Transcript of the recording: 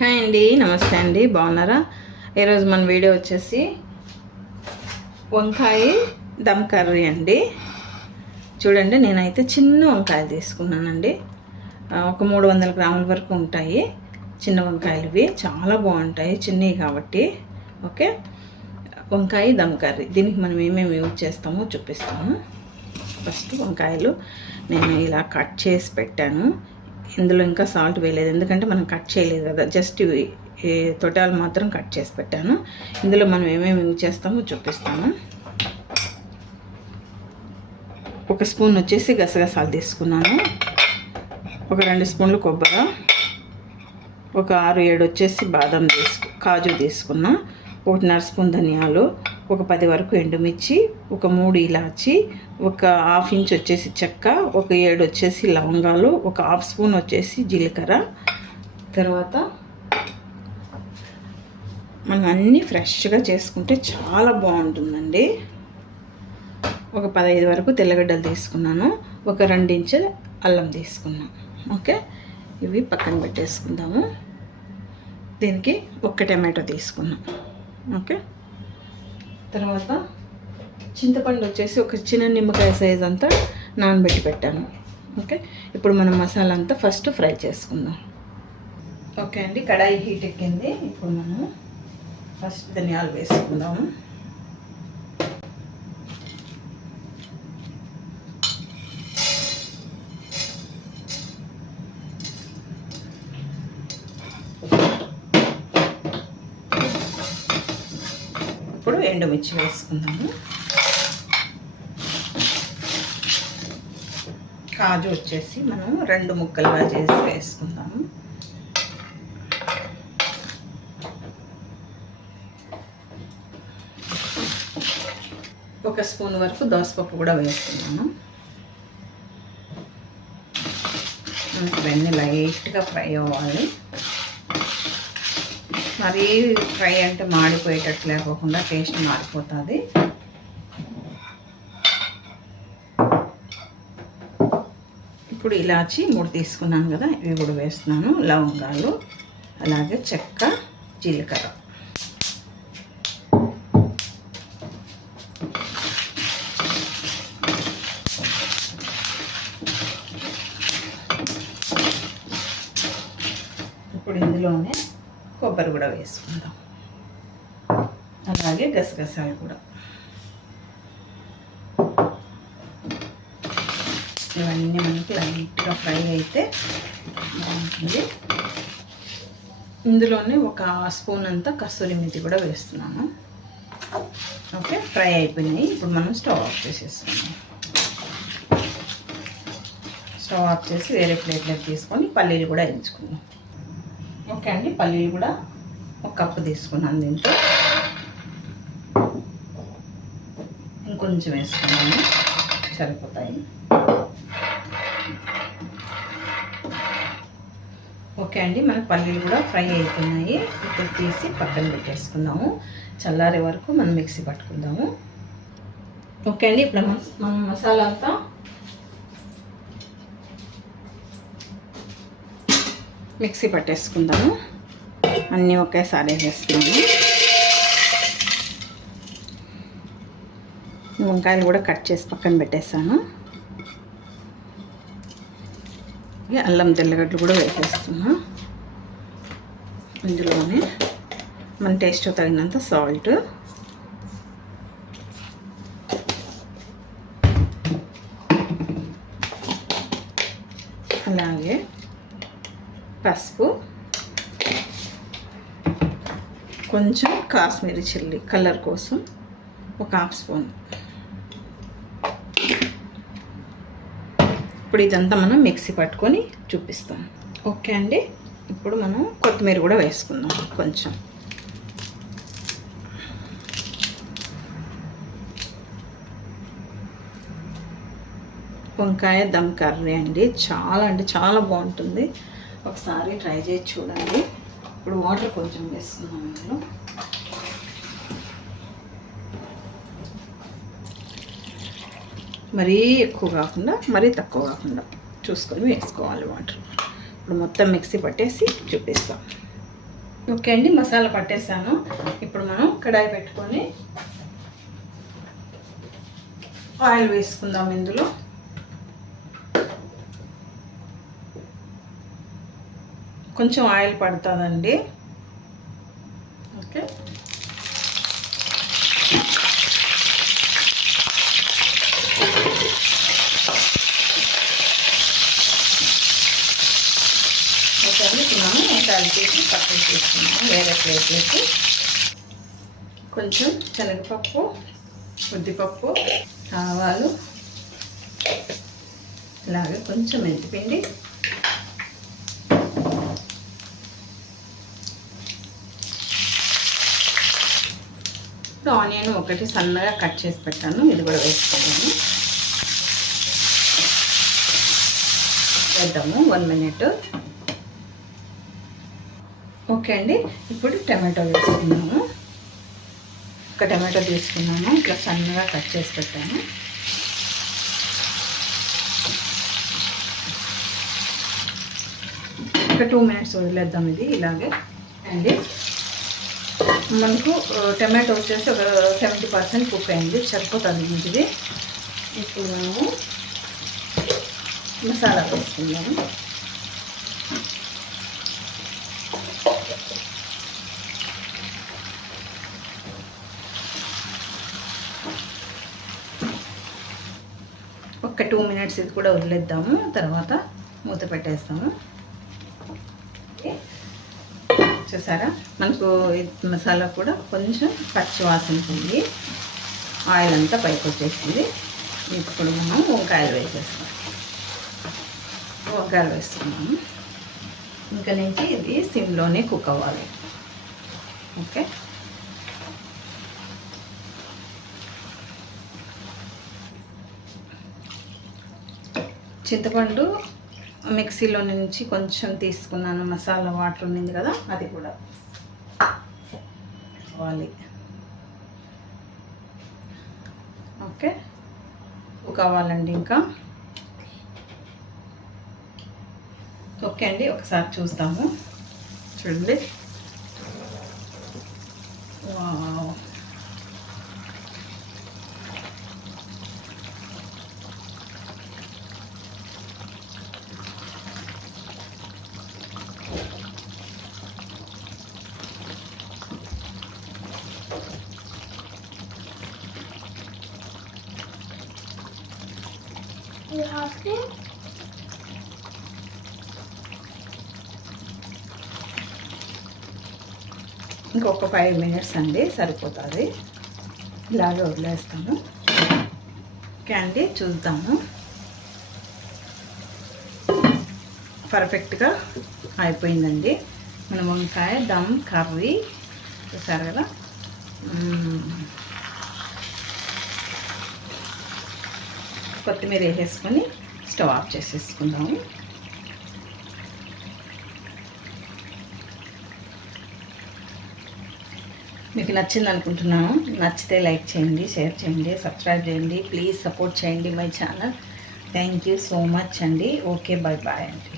Hi అండి నమస్తే అండి బాగున్నారా? ఈరోజు మన వీడియో వచ్చేసి వంకాయ దమ్ కర్రీ అండి. చూడండి నేనైతే చిన్న వంకాయలు తీసుకున్నానండి. ఒక మూడు వందల గ్రాముల వరకు ఉంటాయి చిన్న వంకాయలు ఇవి చాలా బాగుంటాయి చిన్నవి కాబట్టి. ఓకే? వంకాయ దమ్ కర్రీ. దీనికి మనం ఏమేమి యూజ్ చేస్తామో చూపిస్తాము ఫస్ట్ వంకాయలు నేను ఇలా కట్ చేసి పెట్టాను. ఇందులో ఇంకా సాల్ట్ వేయలేదు. ఎందుకంటే మనం కట్ చేయలేదు కదా. జస్ట్ తొటాలు మాత్రం కట్ చేసి పెట్టాను. ఇందులో మనం ఏమేమి యూజ్ చేస్తామో చూపిస్తాను. ఒక స్పూన్ వచ్చేసి గసగసాలు తీసుకున్నాను. ఒక రెండు స్పూన్లు కొబ్బరి. ఒక ఆరు ఏడు వచ్చేసి బాదం తీసుకు కాజు తీసుకున్నా. ఒకటిన్నర స్పూన్ ధనియాలు. ఒక పది వరకు ఎండుమిర్చి ఒక మూడు ఇలాచి ఒక హాఫ్ ఇంచ్ వచ్చేసి చెక్క ఒక ఏడు వచ్చేసి లవంగాలు ఒక హాఫ్ స్పూన్ వచ్చేసి జీలకర్ర. తర్వాత మనం అన్నీ ఫ్రెష్గా చేసుకుంటే చాలా బాగుంటుందండి. ఒక పదహైదు వరకు తెల్లగడ్డలు తీసుకున్నాను. ఒక రెండించు అల్లం తీసుకున్నాను ఓకే? ఇవి పక్కన పెట్టేసుకుందాము. దీనికి ఒక్క టమాటో తీసుకున్నాం. ఓకే? తర్వాత చింతపండు వచ్చేసి ఒక చిన్న నిమ్మకాయ సైజ్ అంతా నానబెట్టి పెట్టాను. ఓకే? ఇప్పుడు మనం మసాలా అంతా ఫస్ట్ ఫ్రై చేసుకుందాం. ఓకే అండి కడాయి హీట్ ఎక్కింది. ఇప్పుడు మనము ఫస్ట్ ధనియాలు వేసుకుందాము ఇప్పుడు ఎండుమిర్చి వేసుకుందాము. కాజు వచ్చేసి మనం రెండు ముక్కలుగా చేసి వేసుకుందాము. ఒక స్పూన్ వరకు దోసపప్పు కూడా వేసుకున్నాము మనకి ఇవన్నీ లైట్గా ఫ్రై అవ్వాలి. మరీ ఫ్రై అంటే మాడిపోయేటట్టు లేకోకుండా టేస్ట్ మారిపోతుంది. ఇప్పుడు ఇలాచి మూడు తీసుకున్నాను కదా ఇవి కూడా వేస్తున్నాను. లవంగాలు అలాగే చెక్క జీలకర్ర. ఇప్పుడు ఇందులోనే కొబ్బరి కూడా వేసుకుందాం. అలాగే గసగసాలు కూడా. ఇవన్నీ మనకి లైట్గా ఫ్రై అయితే బాగుంటుంది. ఇందులోనే ఒక స్పూన్ అంతా కస్తూరి మెతి కూడా వేస్తున్నాను. ఓకే ఫ్రై అయిపోయినాయి. ఇప్పుడు మనం స్టవ్ ఆఫ్ చేసేస్తున్నాం. స్టవ్ ఆఫ్ చేసి వేరే ప్లేట్లోకి తీసుకొని పల్లీలు కూడా ఎంచుకుందాం ఓకే అండి పల్లీలు కూడా ఒక కప్పు తీసుకున్నాను దీంట్లో. ఇంకొంచెం వేసుకున్నాను సరిపోతాయి. ఓకే అండి మనకు పల్లీలు కూడా ఫ్రై అయిపోయినాయి. ఇప్పుడు తీసి పక్కన పెట్టేసుకుందాము. చల్లారే వరకు మనం మిక్సీ పట్టుకుందాము. ఓకే అండి ఇప్పుడు మనం మనం మసాలా అంతా మిక్సీ పట్టేసుకుందాము. అన్నీ ఒకేసారి వేసేస్తున్నాము వంకాయలు కూడా కట్ చేసి పక్కన పెట్టేస్తాను అల్లం తెల్లగడ్డలు కూడా వేసేస్తున్నా. ఇందులోనే మన టేస్ట్ తగినంత సాల్ట్. అలాగే పసుపు కొంచెం కాశ్మీరీ చిల్లీ కలర్ కోసం ఒక హాఫ్ స్పూన్. ఇప్పుడు ఇదంతా మనం మిక్సీ పట్టుకొని చూపిస్తాం. ఓకే అండి? ఇప్పుడు మనం కొత్తిమీర కూడా వేసుకుందాం కొంచెం. వంకాయ దమ్ కర్రీ అండి. చాలా అంటే చాలా బాగుంటుంది. ఒకసారి ట్రై చేసి చూడండి. ఇప్పుడు వాటర్ కొంచెం వేసుకున్నాం ఇందులో. మరీ ఎక్కువ కాకుండా మరీ తక్కువ కాకుండా చూసుకొని వేసుకోవాలి వాటర్. ఇప్పుడు మొత్తం మిక్సీ పట్టేసి చూపిస్తాం. ఓకే అండి మసాలా పట్టేసాను. ఇప్పుడు మనం కడాయి పెట్టుకొని ఆయిల్ వేసుకుందాం ఇందులో. కొంచెం ఆయిల్ పడుతుందండి. ఓకే. ఓకే అండి ఇప్పుడు కలిపేసి పక్కన తీసుకున్నాము. వేరే ప్లేట్లోకి. కొంచెం శనగపప్పు ఉద్దిపప్పు ఆవాలు ఇలాగే కొంచెం మెంతిపిండి సో ఆనియన్ ఒకటి సన్నగా కట్ చేసి పెట్టాను. ఇది కూడా వేసుకున్నాను వేద్దాము. One minute. ఓకే అండి. ఇప్పుడు టమాటో వేసుకున్నాము. ఒక టమాటో తీసుకున్నాము. ఇట్లా సన్నగా కట్ చేసి పెట్టాను ఒక టూ మినిట్స్ వదిలేద్దాం ఇది ఇలాగే. అండి. మనకు టమాటో వచ్చేసి ఒక సెవెంటీ పర్సెంట్ కుక్ అయింది. సరిపోతుంది మంచిది ఇప్పుడు మనము మసాలా వేసుకుందాము. ఒక టూ మినిట్స్ ఇది కూడా వదిలేద్దాము. తర్వాత మూత పెట్టేస్తాము. చూసారా? మనకు మసాలా కూడా కొంచెం పచ్చి వాసన పోయి ఆయిల్ అంతా పైకి వచ్చేసింది. ఇప్పుడు మనం వంకాయలు వేసేస్తాం. వంకాయలు వేస్తున్నాము. ఇంకా నుంచి ఇది సిమ్లోనే కుక్ అవ్వాలి. ఓకే? చింతపండు మిక్సీలో నుంచి కొంచెం తీసుకున్నాను. మసాలా వాటర్ ఉన్నింది కదా అది కూడా. కావాలి ఓకే. కావాలండి ఇంకా. ఓకే అండి ఒకసారి చూస్తాము చూడండి. You ఇంకొక ఫైవ్ మినిట్స్ అండి సరిపోతుంది. ఇలాగే వదిలేస్తాను. క్యాండీ చూద్దాము. పర్ఫెక్ట్గా అయిపోయిందండి. మనం వంకాయ దమ్ కర్రీ. చూసారు కదా? కొత్తిమీర వేసేసుకొని స్టవ్ ఆఫ్ చేసేసుకుందాము. మీకు నచ్చింది అనుకుంటున్నాను. నచ్చితే లైక్ చేయండి షేర్ చేయండి సబ్స్క్రైబ్ చేయండి ప్లీజ్ సపోర్ట్ చేయండి my channel. Thank you so much అండి. ఓకే బాయ్ బాయ్ అండి.